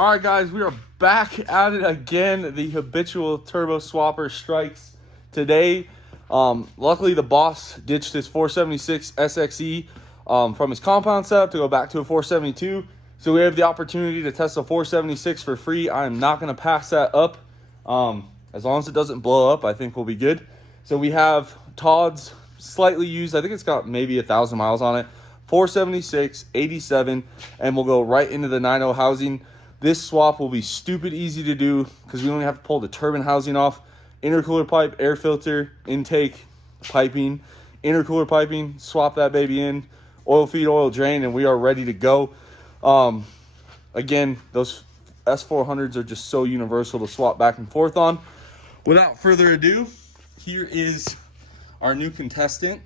All right, guys, we are back at it again. The habitual turbo swapper strikes today. Luckily, the boss ditched his 476 SXE from his compound setup to go back to a 472. So we have the opportunity to test a 476 for free. I am not going to pass that up. As long as it doesn't blow up, I think we'll be good. So we have Todd's slightly used. I think it's got maybe 1,000 miles on it. 476, 87, and we'll go right into the dyno housing. This swap will be stupid easy to do because we only have to pull the turbine housing off, intercooler pipe, air filter, intake, piping, intercooler piping, swap that baby in, oil feed, oil drain, and we are ready to go. Again, those S400s are just so universal to swap back and forth on. Without further ado, here is our new contestant.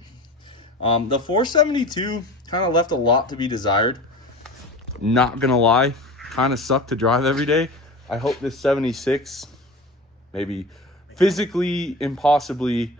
The 472 kind of left a lot to be desired. Not gonna lie. Kind of suck to drive every day. I hope this 76 maybe physically impossibly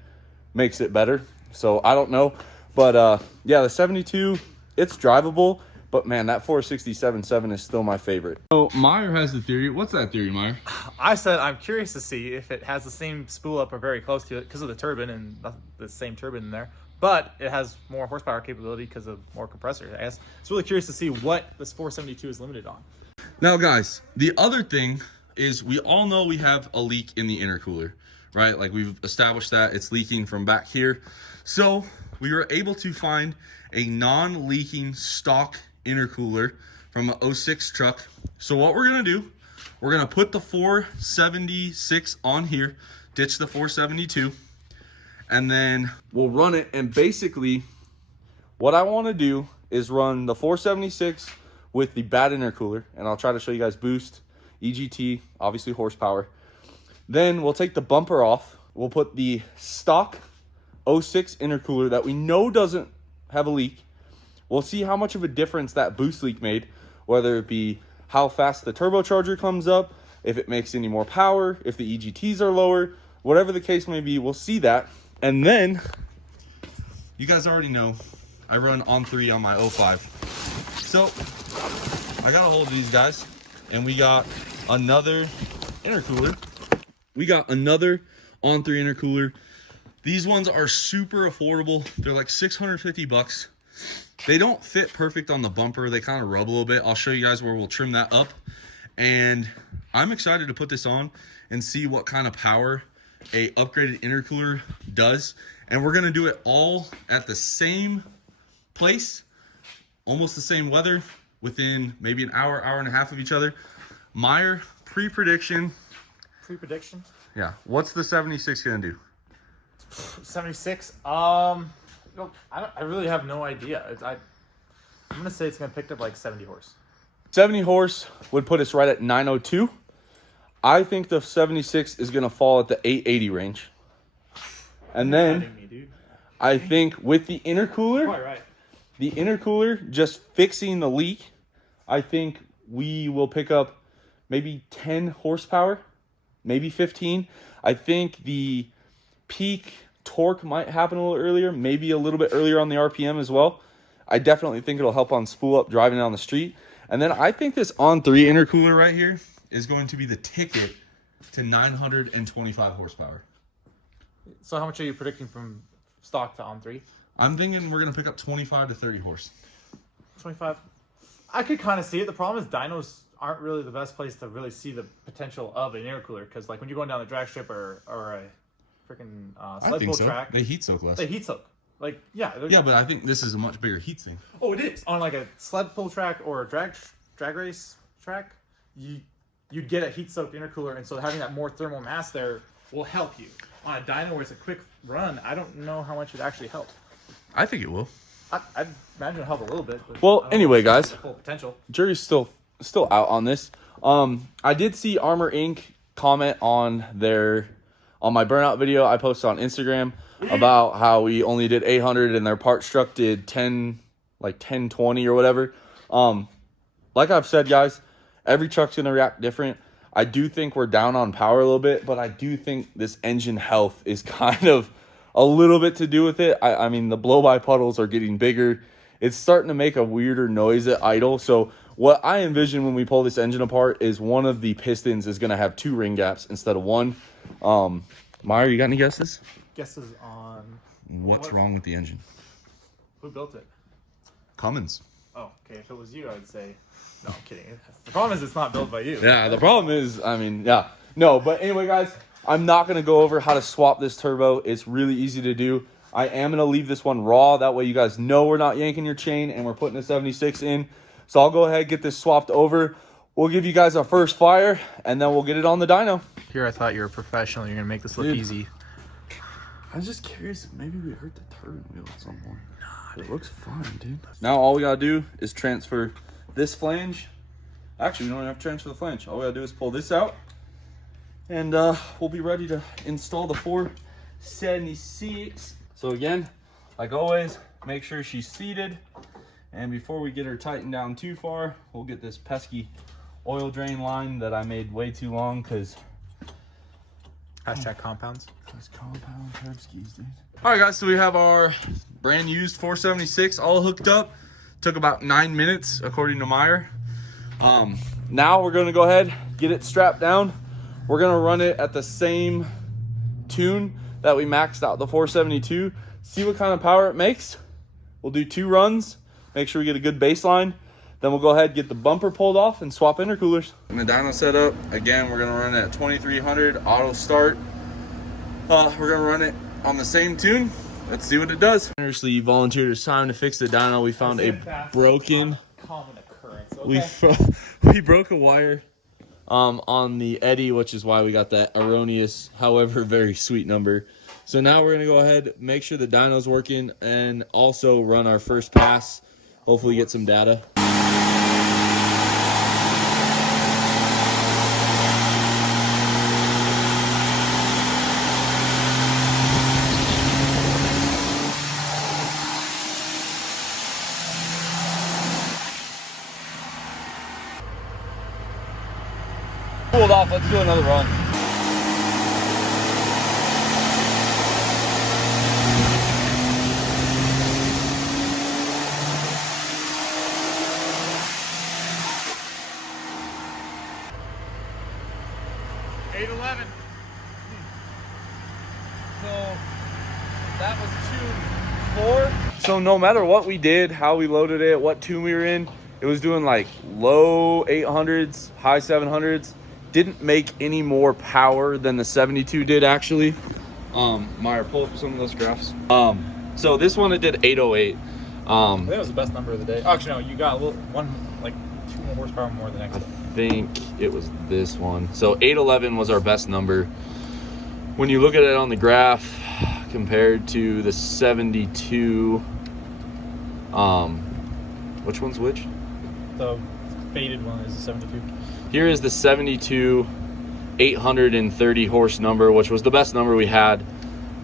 makes it better. So I don't know. But yeah, the 72, it's drivable. But man, that 467.7 is still my favorite. So Meyer has the theory. What's that theory, Meyer? I said I'm curious to see if it has the same spool up or very close to it because of the turbine and the same turbine in there. But it has more horsepower capability because of more compressor. I guess it's really curious to see what this 472 is limited on. Now, guys, the other thing is we all know we have a leak in the intercooler, right? Like we've established that it's leaking from back here. So we were able to find a non-leaking stock intercooler from an 06 truck. So what we're going to do, we're going to put the 476 on here, ditch the 472, and then we'll run it. And basically what I want to do is run the 476 with the bad intercooler, and I'll try to show you guys boost, EGT, obviously horsepower. Then we'll take the bumper off. We'll put the stock 06 intercooler that we know doesn't have a leak. We'll see how much of a difference that boost leak made, whether it be how fast the turbocharger comes up, if it makes any more power, if the EGTs are lower, whatever the case may be, we'll see that. And then, you guys already know, I run On3 on my 05. So, I got a hold of these guys, and we got another intercooler. We got another On3 intercooler. These ones are super affordable. They're like 650 bucks. They don't fit perfect on the bumper. They kind of rub a little bit. I'll show you guys where we'll trim that up. And I'm excited to put this on and see what kind of power a upgraded intercooler does. And we're going to do it all at the same place, almost the same weather, within maybe an hour, hour and a half of each other. Meyer, pre-prediction. Pre-prediction? Yeah. What's the 76 going to do? 76? I really have no idea. I'm going to say it's going to pick up like 70 horse. 70 horse would put us right at 902. I think the 76 is going to fall at the 880 range. And then I think with the intercooler, right. The intercooler just fixing the leak, I think we will pick up maybe 10 horsepower, maybe 15. I think the peak torque might happen a little earlier, maybe a little bit earlier on the RPM as well. I definitely think it'll help on spool up driving down the street. And then I think this On3 intercooler right here is going to be the ticket to 925 horsepower. So how much are you predicting from stock to On3? I'm thinking we're going to pick up 25 to 30 horse. 25? I could kind of see it. The problem is dynos aren't really the best place to really see the potential of an intercooler because like when you're going down the drag strip or a freaking sled pull track, they heat soak less. They heat soak. Like, yeah. Yeah, but I think this is a much bigger heat sink. Oh, it is. On like a sled pull track or a drag race track, you'd get a heat soaked intercooler, and so having that more thermal mass there will help you. On a dyno where it's a quick run, I don't know how much it actually help. I think it will. I'd imagine it'll help a little bit. But well, anyway, guys, full potential. Jury's still out on this. I did see Armor Inc. comment on my burnout video I posted on Instagram about how we only did 800 and their part struck did 1020 or whatever. Like I've said, guys, every truck's gonna react different. I do think we're down on power a little bit, but I do think this engine health is kind of a little bit to do with it. I mean, the blow-by puddles are getting bigger. It's starting to make a weirder noise at idle. So What I envision when we pull this engine apart is one of the pistons is going to have 2 ring gaps instead of 1. Meyer, you got any guesses? Guesses on What's wrong with the engine? who built it? Cummins. Oh, okay. If it was you, I'd say. No, I'm kidding. The problem is it's not built by you. Yeah, the problem is, I mean, yeah. No, but anyway, guys, I'm not going to go over how to swap this turbo. It's really easy to do. I am going to leave this one raw. That way you guys know we're not yanking your chain and we're putting a 76 in. So I'll go ahead and get this swapped over. We'll give you guys our first fire, and then we'll get it on the dyno. Here, I thought you were a professional. You're going to make this look easy. I was just curious if maybe we hurt the turbine wheel at some point. It looks fine, dude. Now all we got to do is transfer this flange. Actually, we don't even have to transfer the flange. All we got to do is pull this out, and we'll be ready to install the 476. So again, like always, make sure she's seated. And before we get her tightened down too far, we'll get this pesky oil drain line that I made way too long because Hashtag compounds. those compound curb skis, dude. All right, guys, so we have our brand used 476 all hooked up. Took about 9 minutes, according to Meyer. Now we're gonna go ahead, get it strapped down. We're gonna run it at the same tune that we maxed out the 472. See what kind of power it makes. We'll do 2 runs. Make sure we get a good baseline. Then we'll go ahead, get the bumper pulled off, and swap intercoolers. And the dyno setup, again, we're gonna run it at 2300 auto start. We're gonna run it on the same tune. Let's see what it does. Seriously, volunteered his time to fix the dyno. We found a broken. Common occurrence. Okay. We broke a wire on the eddy, which is why we got that erroneous, however, very sweet number. So now we're gonna go ahead, make sure the dyno's working, and also run our first pass. Hopefully get some data. Cooled off, let's do another run. So that was tune 4. So no matter what we did, how we loaded it, what tune we were in, it was doing like low 800s, high 700s. Didn't make any more power than the 72 did actually. Meyer, pull up some of those graphs. So this one it did 808. I think it was the best number of the day. Oh, actually, no, you got a little, 2 more horsepower more than the next one. I think it was this one. So 811 was our best number. When you look at it on the graph compared to the 72, which one's which? The faded one is the 72. Here is the 72 830 horse number, which was the best number we had,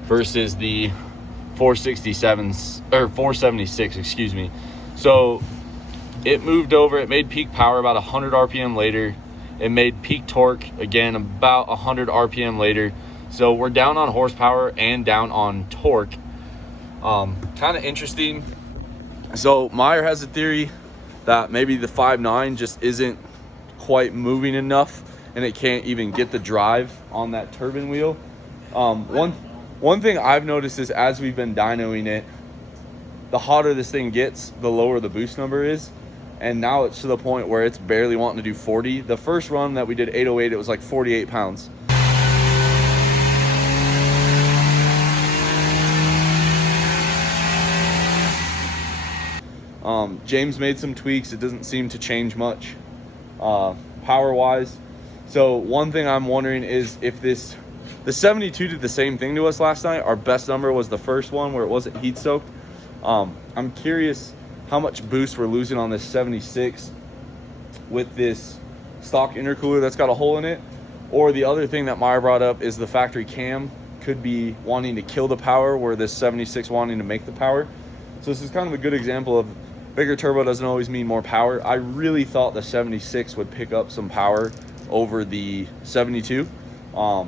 versus the 467s or 476, excuse me. So it moved over, it made peak power about 100 RPM later. It made peak torque again about 100 RPM later. So we're down on horsepower and down on torque. Kind of interesting. So Meyer has a theory that maybe the 5.9 just isn't quite moving enough and it can't even get the drive on that turbine wheel. One thing I've noticed is as we've been dynoing it, the hotter this thing gets, the lower the boost number is. And now it's to the point where it's barely wanting to do 40. The first run that we did 808, it was like 48 pounds. James made some tweaks. It doesn't seem to change much power wise. So one thing I'm wondering is if the 72 did the same thing to us last night. Our best number was the first one where it wasn't heat soaked. I'm curious how much boost we're losing on this 76 with this stock intercooler that's got a hole in it. Or the other thing that Meyer brought up is the factory cam could be wanting to kill the power where this 76 wanting to make the power. So this is kind of a good example of bigger turbo doesn't always mean more power. I really thought the 76 would pick up some power over the 72. So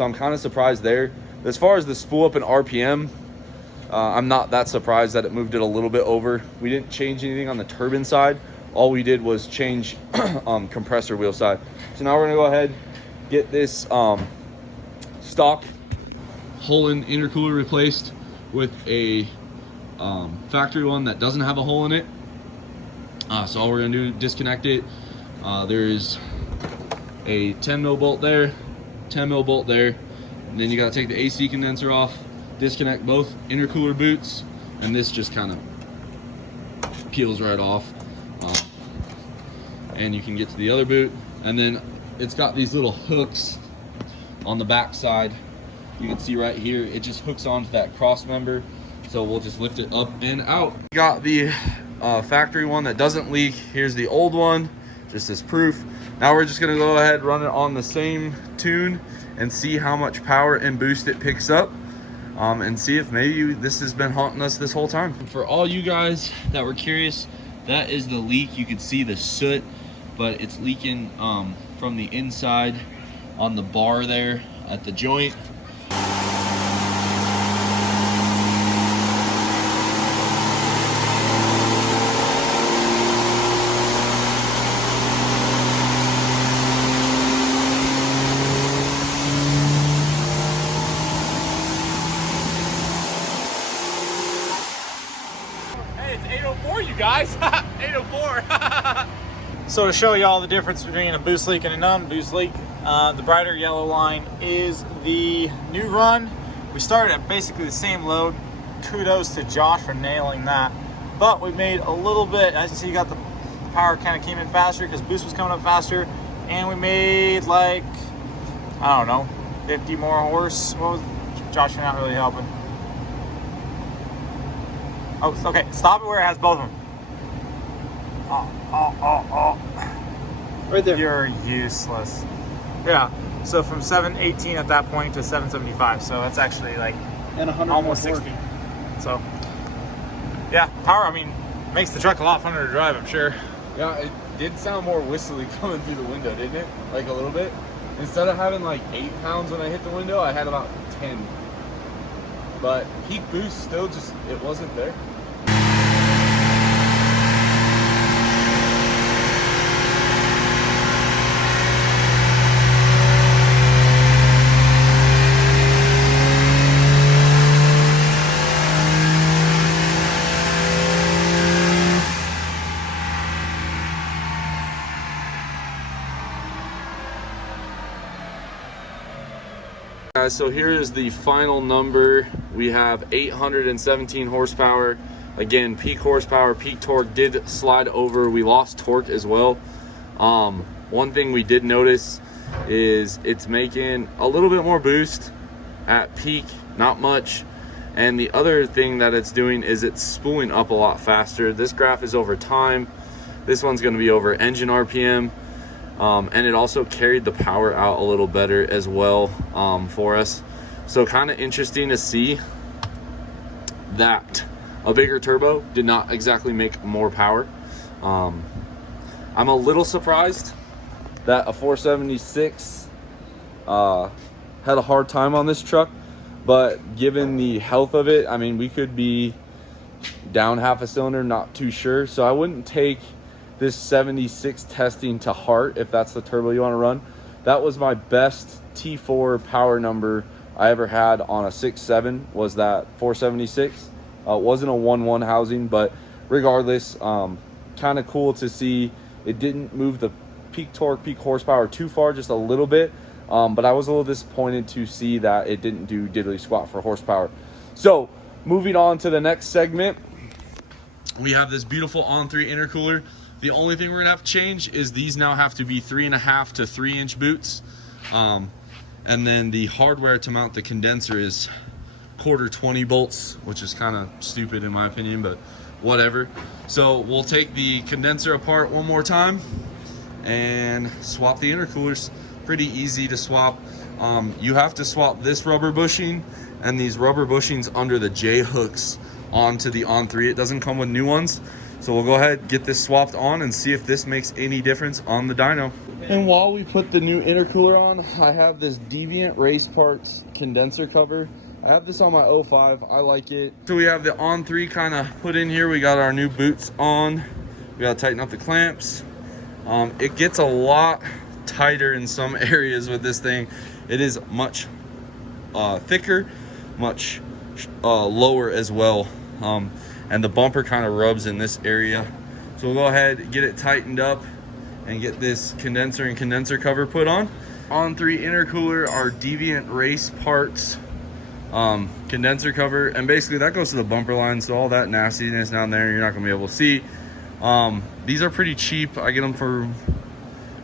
I'm kind of surprised there. As far as the spool up in RPM, I'm not that surprised that it moved it a little bit over. We didn't change anything on the turbine side. all we did was change compressor wheel side. So now we're gonna go ahead, get this stock hole-in intercooler replaced with a factory one that doesn't have a hole in it. So all we're gonna do, disconnect it. There's a 10 mil bolt there, 10 mil bolt there, and then you gotta take the AC condenser off, disconnect both intercooler boots, and this just kind of peels right off. And you can get to the other boot, and then it's got these little hooks on the back side. You can see right here, it just hooks onto that cross member. So we'll just lift it up and out. Got the factory one that doesn't leak. Here's the old one, just as proof. Now we're just gonna go ahead, run it on the same tune and see how much power and boost it picks up, and see if maybe this has been haunting us this whole time. For all you guys that were curious, that is the leak. You can see the soot, but it's leaking from the inside on the bar there at the joint. Hey, it's 804, you guys. 804. So to show you all the difference between a boost leak and a non-boost leak, the brighter yellow line is the new run. We started at basically the same load. Kudos to Josh for nailing that. But we made a little bit, as you see, you got the power kind of came in faster because boost was coming up faster. And we made like, I don't know, 50 more horse. What was, Josh, you're not really helping. Oh, okay, stop it where it has both of them. Oh. Right there. You're useless. Yeah, so from 718 at that point to 775, so that's actually like and 100 almost 60. So, yeah, power, I mean, makes the truck a lot funner to drive, I'm sure. Yeah, it did sound more whistly coming through the window, didn't it? Like a little bit. Instead of having like 8 pounds when I hit the window, I had about 10. But peak boost still just, it wasn't there. Guys, so here is the final number. We have 817 horsepower. Again, peak horsepower, peak torque did slide over. We lost torque as well. One thing we did notice is it's making a little bit more boost at peak, not much. And the other thing that it's doing is it's spooling up a lot faster. This graph is over time. This one's going to be over engine RPM. And it also carried the power out a little better as well for us. So kind of interesting to see that a bigger turbo did not exactly make more power. I'm a little surprised that a 476 had a hard time on this truck, but given the health of it, I mean, we could be down half a cylinder, not too sure. So I wouldn't take this 76 testing to heart if that's the turbo you want to run. That was my best T4 power number I ever had on a 6.7, was that 476. It wasn't a 1.1 housing, but regardless, kind of cool to see it didn't move the peak torque, peak horsepower too far, just a little bit. But I was a little disappointed to see that it didn't do diddly squat for horsepower. So moving on to the next segment, we have this beautiful On3 intercooler. The only thing we're gonna have to change is these now have to be 3.5 to 3 inch boots. And then the hardware to mount the condenser is 1/4 bolts, which is kind of stupid in my opinion, but whatever. So we'll take the condenser apart one more time and swap the intercoolers. Pretty easy to swap. You have to swap this rubber bushing and these rubber bushings under the J hooks onto the On3. It doesn't come with new ones. So we'll go ahead, get this swapped on and see if this makes any difference on the dyno. And while we put the new intercooler on, I have this Deviant Race Parts condenser cover. I have this on my 05, I like it. So we have the On3 kind of put in here. We got our new boots on. We gotta tighten up the clamps. It gets a lot tighter in some areas with this thing. It is much thicker, much lower as well. And the bumper kind of rubs in this area. So we'll go ahead, get it tightened up, and get this condenser and condenser cover put on. On3 Intercooler, our Deviant Race Parts condenser cover, and basically that goes to the bumper line, so all that nastiness down there you're not gonna be able to see. These are pretty cheap. I get them for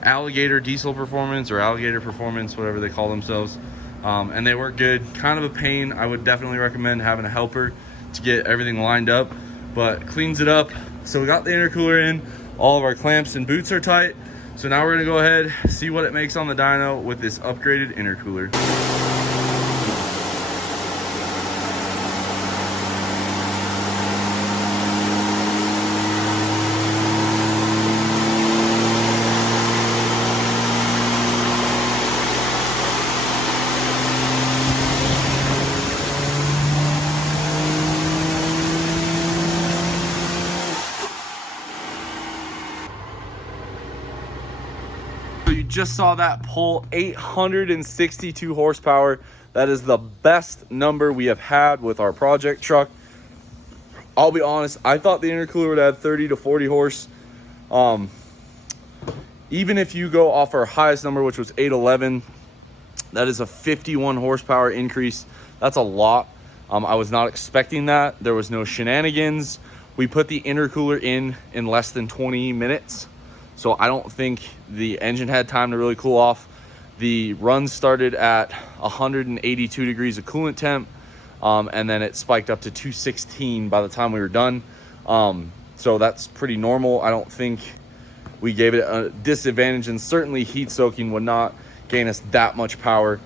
Alligator Diesel Performance or Alligator Performance, whatever they call themselves, and they work good. Kind of a pain. I would definitely recommend having a helper to get everything lined up, but cleans it up. So we got the intercooler in, all of our clamps and boots are tight. So now we're gonna go ahead, see what it makes on the dyno with this upgraded intercooler. You just saw that pull 862 horsepower. That is the best number we have had with our project truck. I'll be honest, I thought the intercooler would have 30 to 40 horse. Even if you go off our highest number, which was 811, that is a 51 horsepower increase. That's a lot. I was not expecting that. There was no shenanigans. We put the intercooler in less than 20 minutes. So I don't think the engine had time to really cool off. The run started at 182 degrees of coolant temp, and then it spiked up to 216 by the time we were done. So that's pretty normal. I don't think we gave it a disadvantage, and certainly heat soaking would not gain us that much power.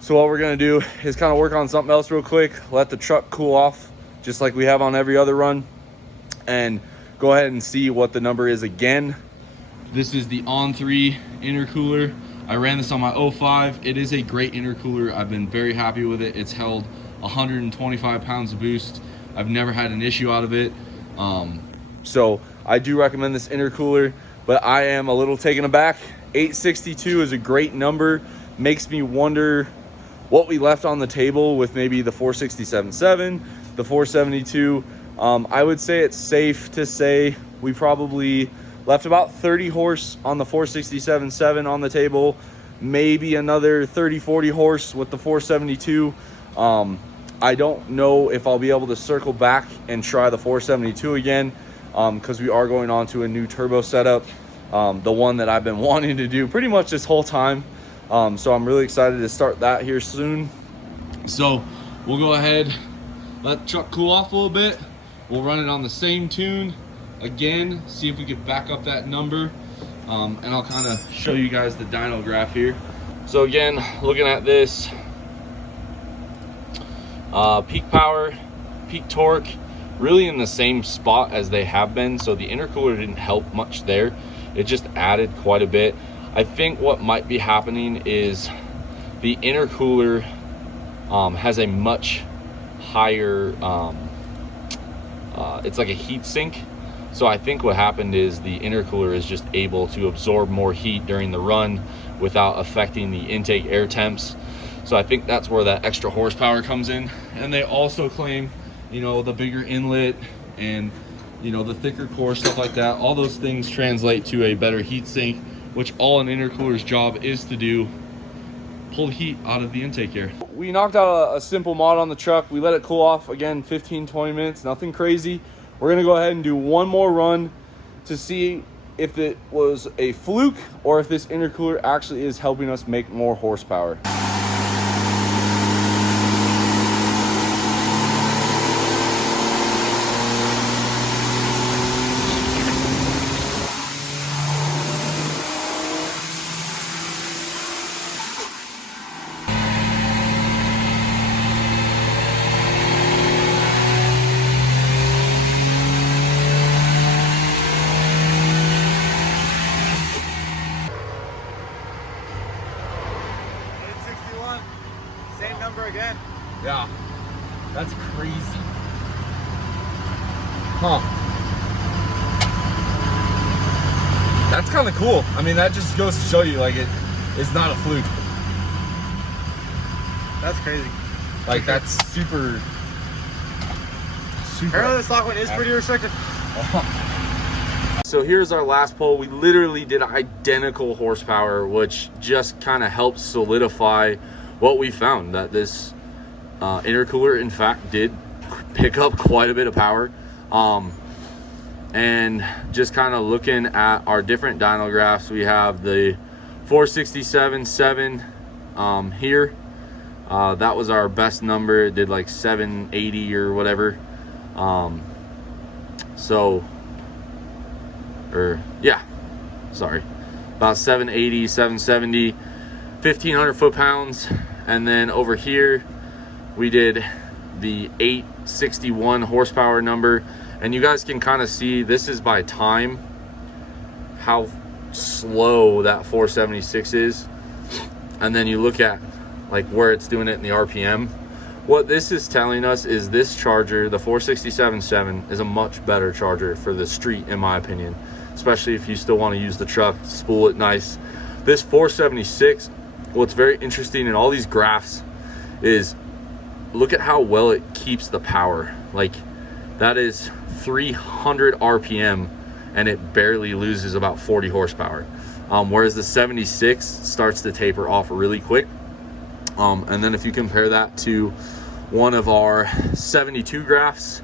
So what we're gonna do is kind of work on something else real quick, let the truck cool off, just like we have on every other run, and go ahead and see what the number is again. This is the On3 intercooler. I ran this on my 05. It is a great intercooler. I've been very happy with it. It's held 125 pounds of boost. I've never had an issue out of it. So I do recommend this intercooler, but I am a little taken aback. 862 is a great number. Makes me wonder what we left on the table with maybe the 467.7, the 472. I would say it's safe to say we probably left about 30 horse on the 467.7 on the table, maybe another 30-40 horse with the 472. I don't know if I'll be able to circle back and try the 472 again, because we are going on to a new turbo setup, the one that I've been wanting to do pretty much this whole time. So I'm really excited to start that here soon. So we'll go ahead, let the truck cool off a little bit. We'll run it on the same tune again, see if we could back up that number, and I'll kind of show you guys the dyno graph here. So again, looking at this, peak power, peak torque, really in the same spot as they have been. So the intercooler didn't help much there. It just added quite a bit. I think what might be happening is the intercooler has a much higher, it's like a heat sink. So I think what happened is the intercooler is just able to absorb more heat during the run without affecting the intake air temps. So I think that's where that extra horsepower comes in. And they also claim, you know, the bigger inlet and, you know, the thicker core, stuff like that. All those things translate to a better heat sink, which all an intercooler's job is to do, pull the heat out of the intake air. We knocked out a simple mod on the truck. We let it cool off again, 15-20 minutes, nothing crazy. We're gonna go ahead and do one more run to see if it was a fluke or if this intercooler actually is helping us make more horsepower. Same number again. Yeah, that's crazy. Huh. That's kind of cool. I mean, that just goes to show you, like, it's not a fluke. That's crazy. Like, that's super. Apparently the stock one is pretty restricted. So here's our last poll. We literally did identical horsepower, which just kind of helps solidify what we found, that this intercooler in fact did pick up quite a bit of power. And just kind of looking at our different dyno graphs, we have the 467.7 here. That was our best number. It did like 780 or whatever. About 780, 770, 1500 foot-pounds. And then over here we did the 861 horsepower number, and you guys can kind of see this is by time how slow that 476 is. And then you look at like where it's doing it in the RPM. What this is telling us is this charger, the 467.7, is a much better charger for the street, in my opinion, especially if you still want to use the truck, spool it nice. This 476, what's very interesting in all these graphs is look at how well it keeps the power. Like, that is 300 RPM and it barely loses about 40 horsepower. Whereas the 76 starts to taper off really quick. And then if you compare that to one of our 72 graphs,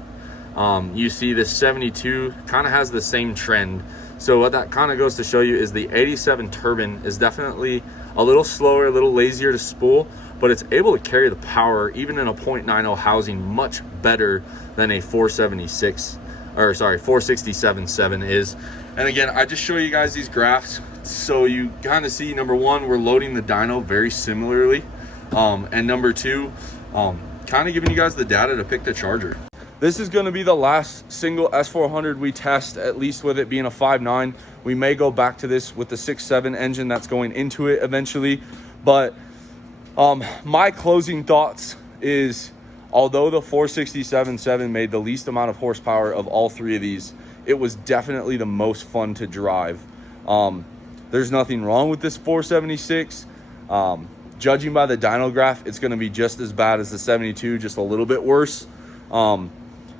you see this 72 kind of has the same trend. So what that kind of goes to show you is the 87 turbine is definitely a little slower, a little lazier to spool, but it's able to carry the power even in a 0.90 housing much better than a 467.7 is. And again, I just show you guys these graphs so you kind of see, number one, we're loading the dyno very similarly. And number two, kind of giving you guys the data to pick the charger. This is going to be the last single S400 we test, at least with it being a 5.9. We may go back to this with the 6.7 engine that's going into it eventually. But my closing thoughts is, although the 467.7 made the least amount of horsepower of all three of these, it was definitely the most fun to drive. There's nothing wrong with this 476. Judging by the dyno graph, it's going to be just as bad as the 72, just a little bit worse.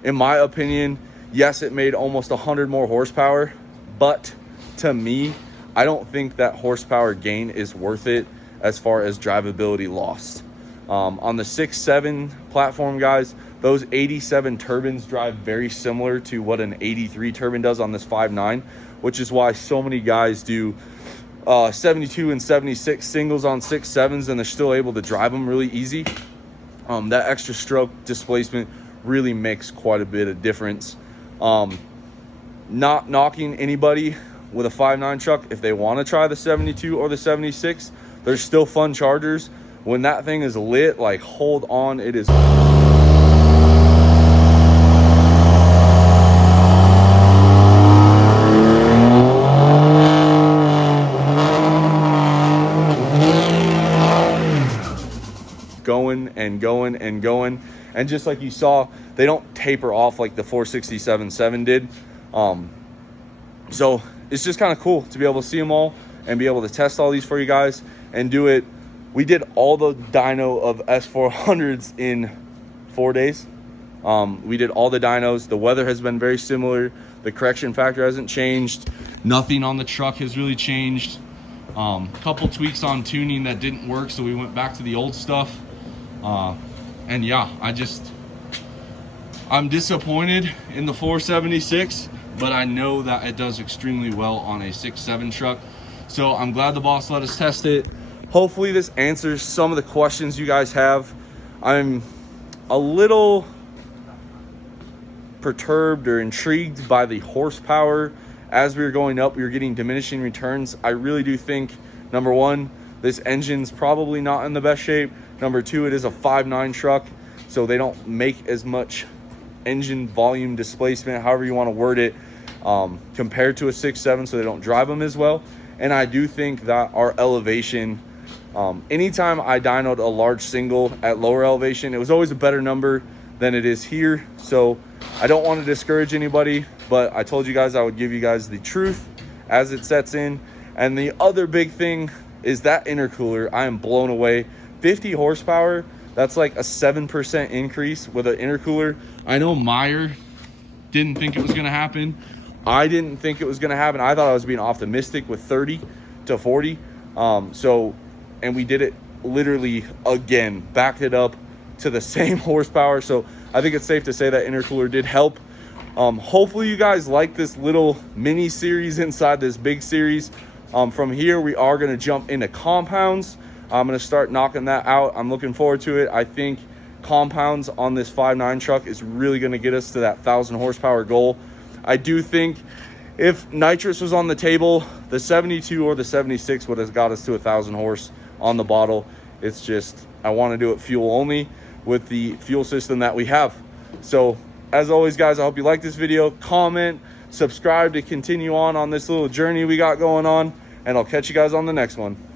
In my opinion, yes, it made almost 100 more horsepower, but to me, I don't think that horsepower gain is worth it as far as drivability lost. On the 6.7 platform, guys, those 87 turbines drive very similar to what an 83 turbine does on this 5.9, which is why so many guys do 72 and 76 singles on 6.7s, and they're still able to drive them really easy. That extra stroke displacement really makes quite a bit of difference. Not knocking anybody with a 5.9 truck if they want to try the 72 or the 76. There's still fun chargers. When that thing is lit, like, hold on, it is going and going and going. And just like you saw, they don't taper off like the 467.7 did. So it's just kind of cool to be able to see them all and be able to test all these for you guys and do it. We did all the dyno of S400s in 4 days. We did all the dynos. The weather has been very similar. The correction factor hasn't changed. Nothing on the truck has really changed. Couple tweaks on tuning that didn't work, so we went back to the old stuff. And yeah, I'm disappointed in the 476, but I know that it does extremely well on a 6.7 truck. So I'm glad the boss let us test it. Hopefully this answers some of the questions you guys have. I'm a little perturbed or intrigued by the horsepower. As we were going up, we were getting diminishing returns. I really do think, number one, this engine's probably not in the best shape. Number two, it is a 5.9 truck, so they don't make as much engine volume displacement, however you want to word it, compared to a 6.7, so they don't drive them as well. And I do think that our elevation, anytime I dynoed a large single at lower elevation, it was always a better number than it is here. So I don't want to discourage anybody, but I told you guys I would give you guys the truth as it sets in. And the other big thing is that intercooler. I am blown away. 50 horsepower, that's like a 7% increase with an intercooler. I know Meyer didn't think it was gonna happen. I didn't think it was gonna happen. I thought I was being optimistic with 30 to 40. And we did it literally again, backed it up to the same horsepower. So I think it's safe to say that intercooler did help. Hopefully you guys like this little mini series inside this big series. From here, we are going to jump into compounds. I'm going to start knocking that out. I'm looking forward to it. I think compounds on this 5.9 truck is really going to get us to that 1,000 horsepower goal. I do think if nitrous was on the table, the 72 or the 76 would have got us to 1,000 horse on the bottle. It's just, I want to do it fuel only with the fuel system that we have. So as always, guys, I hope you like this video. Comment, subscribe to continue on this little journey we got going on, and I'll catch you guys on the next one.